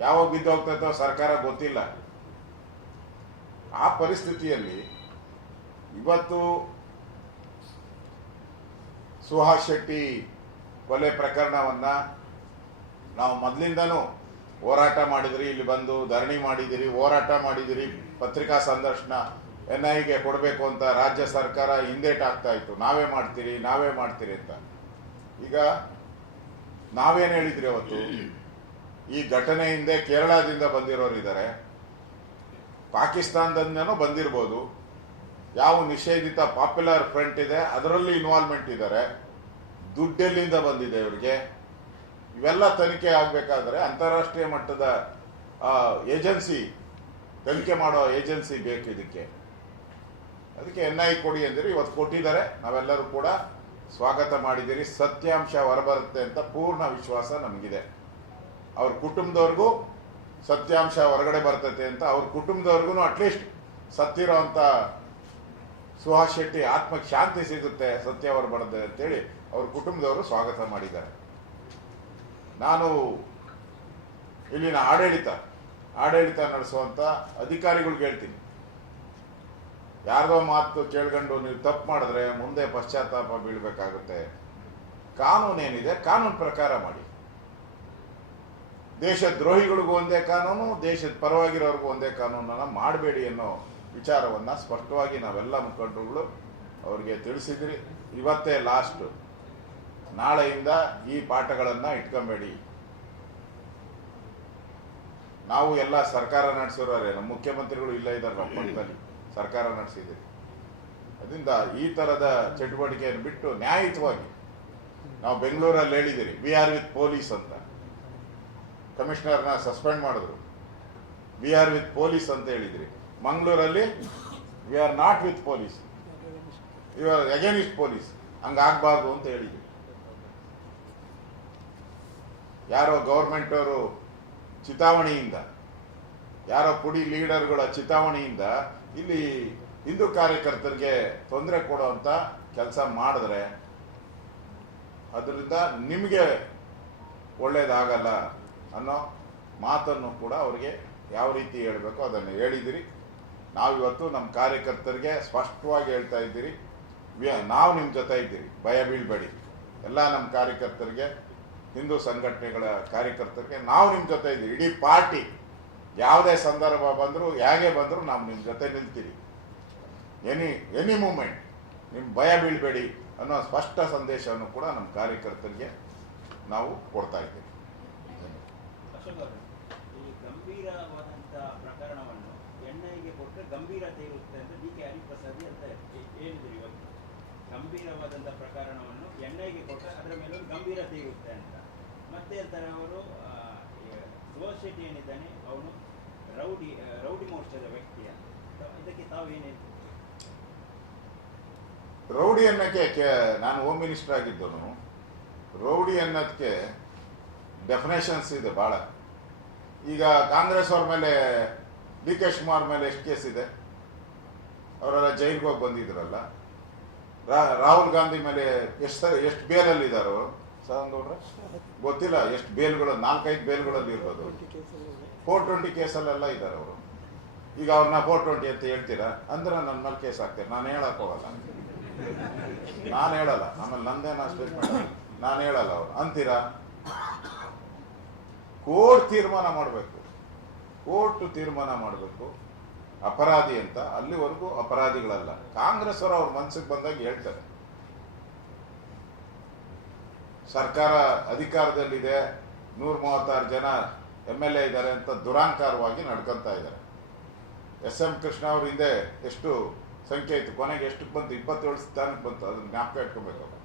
ಯಾವಾಗ ಬಿದ್ದೋಗ್ತೈತೋ ಸರ್ಕಾರ ಗೊತ್ತಿಲ್ಲ. ಆ ಪರಿಸ್ಥಿತಿಯಲ್ಲಿ ಇವತ್ತು ಸುಹಾಸ್ ಶೆಟ್ಟಿ ಕೊಲೆ ಪ್ರಕರಣವನ್ನ ನಾವು ಮೊದಲಿಂದನೂ ಹೋರಾಟ ಮಾಡಿದಿರಿ, ಇಲ್ಲಿ ಬಂದು ಧರಣಿ ಮಾಡಿದಿರಿ, ಹೋರಾಟ ಮಾಡಿದಿರಿ, ಪತ್ರಿಕಾ ಸಂದರ್ಶನ, ಎನ್ ಐಗೆ ಕೊಡಬೇಕು ಅಂತ ರಾಜ್ಯ ಸರ್ಕಾರ ಹಿಂದೇಟ್ ಆಗ್ತಾ ಇತ್ತು. ನಾವೇ ಮಾಡ್ತೀರಿ ನಾವೇ ಮಾಡ್ತೀರಿ ಅಂತ. ಈಗ ನಾವೇನು ಹೇಳಿದ್ರಿ ಅವತ್ತು? ಈ ಘಟನೆ ಹಿಂದೆ ಕೇರಳದಿಂದ ಬಂದಿರೋರು ಇದ್ದಾರೆ ಪಾಕಿಸ್ತಾನದಿಂದನೂ ಬಂದಿರ್ಬೋದು. ಯಾವ ನಿಷೇಧಿತ ಪಾಪ್ಯುಲರ್ ಫ್ರಂಟ್ ಇದೆ, ಅದರಲ್ಲಿ ಇನ್ವಾಲ್ವ್ಮೆಂಟ್ ಇದ್ದಾರೆ ದುಡ್ಡೆಲ್ಲಿಂದ ಬಂದಿದೆ ಇವರಿಗೆ. ಇವೆಲ್ಲ ತನಿಖೆ ಆಗಬೇಕಾದ್ರೆ ಅಂತಾರಾಷ್ಟ್ರೀಯ ಮಟ್ಟದ ಏಜೆನ್ಸಿ, ತನಿಖೆ ಮಾಡೋ ಏಜೆನ್ಸಿ ಬೇಕು ಇದಕ್ಕೆ. ಅದಕ್ಕೆ ಎನ್ ಐ ಕೊಡಿ ಅಂದಿರಿ, ಇವತ್ತು ಕೊಟ್ಟಿದ್ದಾರೆ. ನಾವೆಲ್ಲರೂ ಕೂಡ ಸ್ವಾಗತ ಮಾಡಿದ್ದೀರಿ. ಸತ್ಯಾಂಶ ಹೊರಬರುತ್ತೆ ಅಂತ ಪೂರ್ಣ ವಿಶ್ವಾಸ ನಮಗಿದೆ. ಅವ್ರ ಕುಟುಂಬದವ್ರಿಗೂ ಸತ್ಯಾಂಶ ಹೊರಗಡೆ ಬರ್ತೈತೆ ಅಂತ ಅವ್ರ ಕುಟುಂಬದವ್ರಿಗೂ ಅಟ್ಲೀಸ್ಟ್ ಸತ್ತಿರೋ ಅಂತ ಸುಹಾಸ್ ಶೆಟ್ಟಿ ಆತ್ಮಕ್ಕೆ ಶಾಂತಿ ಸಿಗುತ್ತೆ ಸತ್ಯ ಹೊರಬಡದೆ ಅಂತೇಳಿ ಅವ್ರ ಕುಟುಂಬದವರು ಸ್ವಾಗತ ಮಾಡಿದ್ದಾರೆ. ನಾನು ಇಲ್ಲಿನ ಆಡಳಿತ ಆಡಳಿತ ನಡೆಸುವಂತ ಅಧಿಕಾರಿಗಳಿಗೆ ಹೇಳ್ತೀನಿ. ಯಾರ್ದೋ ಮಾತು ಕೇಳ್ಕೊಂಡು ನೀವು ತಪ್ಪು ಮಾಡಿದ್ರೆ ಮುಂದೆ ಪಶ್ಚಾತ್ತಾಪ ಬೀಳ್ಬೇಕಾಗುತ್ತೆ. ಕಾನೂನೇನಿದೆ, ಕಾನೂನು ಪ್ರಕಾರ ಮಾಡಿ. ದೇಶ ದ್ರೋಹಿಗಳಿಗೂ ಒಂದೇ ಕಾನೂನು ದೇಶದ ಪರವಾಗಿರೋರಿಗೂ ಒಂದೇ ಕಾನೂನನ್ನ ಮಾಡಬೇಡಿ ಅನ್ನೋ ವಿಚಾರವನ್ನ ಸ್ಪಷ್ಟವಾಗಿ ನಾವೆಲ್ಲ ಮುಖಂಡರುಗಳು ಅವರಿಗೆ ತಿಳಿಸಿದ್ರಿ. ಇವತ್ತೇ ಲಾಸ್ಟ್ ನಾಳೆಯಿಂದ ಈ ಪಾಠಗಳನ್ನು ಇಟ್ಕೊಂಬೇಡಿ. ನಾವು ಎಲ್ಲ ಸರ್ಕಾರ ನಡೆಸಿರೋರೆ, ನಮ್ಮ ಮುಖ್ಯಮಂತ್ರಿಗಳು ಇಲ್ಲ ಇದ್ದಾರೆ ನಮ್ಮ ಸರ್ಕಾರ ನಡೆಸಿದ್ದೀರಿ ಅದರಿಂದ ಈ ತರದ ಚಟುವಟಿಕೆಯನ್ನು ಬಿಟ್ಟು ನ್ಯಾಯಯುತವಾಗಿ ನಾವು ಬೆಂಗಳೂರಲ್ಲಿ ಹೇಳಿದ್ದೀರಿ ವಿ ಆರ್ ವಿತ್ ಪೊಲೀಸ್ ಅಂತ. ಕಮಿಷನರ್ನ ಸಸ್ಪೆಂಡ್ ಮಾಡಿದ್ರು. ವಿ ಆರ್ ವಿತ್ ಪೊಲೀಸ್ ಅಂತ ಹೇಳಿದ್ರಿ. ಮಂಗಳೂರಲ್ಲಿ we are not with police. You are against police. ಹಂಗಾಗಬಾರ್ದು ಅಂತ ಹೇಳಿದ್ರು. ಯಾರೋ ಗೌರ್ಮೆಂಟ್ ಅವರು ಚಿತಾವಣೆಯಿಂದ, ಯಾರೋ ಪುಡಿ ಲೀಡರ್ಗಳ ಚಿತಾವಣೆಯಿಂದ ಇಲ್ಲಿ ಹಿಂದೂ ಕಾರ್ಯಕರ್ತರಿಗೆ ತೊಂದರೆ ಕೊಡುವಂತ ಕೆಲಸ ಮಾಡಿದ್ರೆ, ಅದರಿಂದ ನಿಮಗೆ ಒಳ್ಳೇದಾಗಲ್ಲ. ಅನ್ನೋ ಮಾತನ್ನು ಕೂಡ ಅವರಿಗೆ ಯಾವ ರೀತಿ ಹೇಳಬೇಕು ಅದನ್ನು ಹೇಳಿದಿರಿ. ನಾವಿವತ್ತು ನಮ್ಮ ಕಾರ್ಯಕರ್ತರಿಗೆ ಸ್ಪಷ್ಟವಾಗಿ ಹೇಳ್ತಾ ಇದ್ದೀರಿ. ನಾವು ನಿಮ್ಮ ಜೊತೆ ಇದ್ದೀರಿ. ಭಯ ಬೀಳ್ಬೇಡಿ. ಎಲ್ಲ ನಮ್ಮ ಕಾರ್ಯಕರ್ತರಿಗೆ, ಹಿಂದೂ ಸಂಘಟನೆಗಳ ಕಾರ್ಯಕರ್ತರಿಗೆ ನಾವು ನಿಮ್ಮ ಜೊತೆ ಇದ್ದೀವಿ. ಇಡೀ ಪಾರ್ಟಿ ಯಾವುದೇ ಸಂದರ್ಭ ಬಂದರೂ, ಹೇಗೆ ಬಂದರೂ ನಾವು ನಿಮ್ಮ ಜೊತೆ ನಿಲ್ತೀವಿ ಎನಿ ಎನಿ ಮೂಮೆಂಟ್ ನಿಮ್ಮ ಭಯ ಬೀಳ್ಬೇಡಿ ಅನ್ನೋ ಸ್ಪಷ್ಟ ಸಂದೇಶವನ್ನು ಕೂಡ ನಮ್ಮ ಕಾರ್ಯಕರ್ತರಿಗೆ ನಾವು ಕೊಡ್ತಾ ಇದ್ದೀವಿ. ಅಶೋಕ್ ಈ ಗಂಭೀರವಾದಂತ ಪ್ರಕರಣವನ್ನು ಎನ್ಐಗೆ ಕೊಟ್ಟರೆ ಗಂಭೀರತೆ ಇರುತ್ತೆ ಅಂತ ಡಿ ಕೆ ಹರಿಪ್ರಸಾದ್ ಅಂತ ಹೇಳಿದ್ರು ಇವತ್ತು. ಗಂಭೀರವಾದಂತ ಪ್ರಕರಣವನ್ನು ಎನ್ಐಗೆ ಕೊಟ್ಟರೆ ಅದರ ಮೇಲೆ ಒಂದು ಗಂಭೀರತೆ ಇರುತ್ತೆ ಅಂತ. ಮತ್ತೆ ಹೇಳ್ತಾರೆ ಅವರು ಶೆಟ್ಟಿ ಏನಿದ್ದಾನೆ, ಅವನು ರೌಡಿ ರೌಡಿ ಮೋರ್ಚಾದ ವ್ಯಕ್ತಿ ಅಂತ. ತ- ಇದಕ್ಕೆ ತಾವು ಏನು ರೌಡಿ ಅನ್ನಕ್ಕೆ ನಾನು ಹೋಮ್ ಮಿನಿಸ್ಟರ್ ಆಗಿದ್ದನು ರೌಡಿ ಅನ್ನೋದಕ್ಕೆ ಡೆಫಿನೇಷನ್ಸ್ ಇದೆ ಭಾಳ ಈಗ ಕಾಂಗ್ರೆಸ್ ಅವ್ರ ಮೇಲೆ ಡಿ ಕೆ ಮೇಲೆ ಎಷ್ಟು ಕೇಸ್ ಇದೆ? ಅವರೆಲ್ಲ ಜೈಲಿಗೆ ಹೋಗಿ ಬಂದಿದ್ರಲ್ಲ. ರಾಹುಲ್ ಗಾಂಧಿ ಮೇಲೆ ಎಷ್ಟು ಎಷ್ಟು ಬೇಲಲ್ಲಿ ಇದ್ದಾರೆ ಅವರು? ಗೊತ್ತಿಲ್ಲ, ಎಷ್ಟು ಬೇಲ್ಗಳು, ನಾಲ್ಕೈದು ಬೇಲ್ಗಳಲ್ಲಿ ಇರ್ಬೋದು. ಫೋರ್ ಟ್ವೆಂಟಿ ಕೇಸಲ್ಲೆಲ್ಲ ಇದ್ದಾರೆ ಅವರು. ಈಗ ಅವ್ರನ್ನ ಫೋರ್ ಟ್ವೆಂಟಿ ಅಂತ ಹೇಳ್ತೀರಾ? ಅಂದ್ರೆ ನನ್ನ ಮೇಲೆ ಕೇಸ್ ಹಾಕ್ತೀರಿ? ನಾನು ಹೇಳಕ್ ಹೋಗಲ್ಲ. ನಾನು ಹೇಳಲ್ಲ. ಆಮೇಲೆ ನಂದೇನ ಸ್ಟೇಟ್ಮೆಂಟ್ ನಾನು ಹೇಳಲ್ಲ ಅವ್ರು. ಅಂತೀರಾ? ಕೋರ್ಟ್ ತೀರ್ಮಾನ ಮಾಡಬೇಕು. ಕೋರ್ಟ್ ತೀರ್ಮಾನ ಮಾಡಬೇಕು. ಅಪರಾಧಿ ಅಂತ ಅಲ್ಲಿವರೆಗೂ ಅಪರಾಧಿಗಳಲ್ಲ. ಕಾಂಗ್ರೆಸ್ ಅವರು ಅವ್ರ ಮನಸ್ಸಿಗೆ ಬಂದಾಗ ಹೇಳ್ತಾರೆ. ಸರ್ಕಾರ ಅಧಿಕಾರದಲ್ಲಿದೆ, ನೂರ ಮೂವತ್ತಾರು ಜನ ಎಂ ಎಲ್ ಎ ಇದ್ದಾರೆ ಅಂತ ದುರಾಂಕಾರವಾಗಿ ನಡ್ಕೊಂತ ಇದ್ದಾರೆ. ಎಸ್ ಎಂ ಕೃಷ್ಣ ಅವ್ರ ಹಿಂದೆ ಎಷ್ಟು ಸಂಖ್ಯೆ ಇತ್ತು? ಕೊನೆಗೆ ಎಷ್ಟು ಬಂತು? ಇಪ್ಪತ್ತೇಳು ಸ್ಥಾನಕ್ಕೆ ಬಂತು. ಅದನ್ನ ಜ್ಞಾಪಕ ಇಟ್ಕೊಬೇಕು.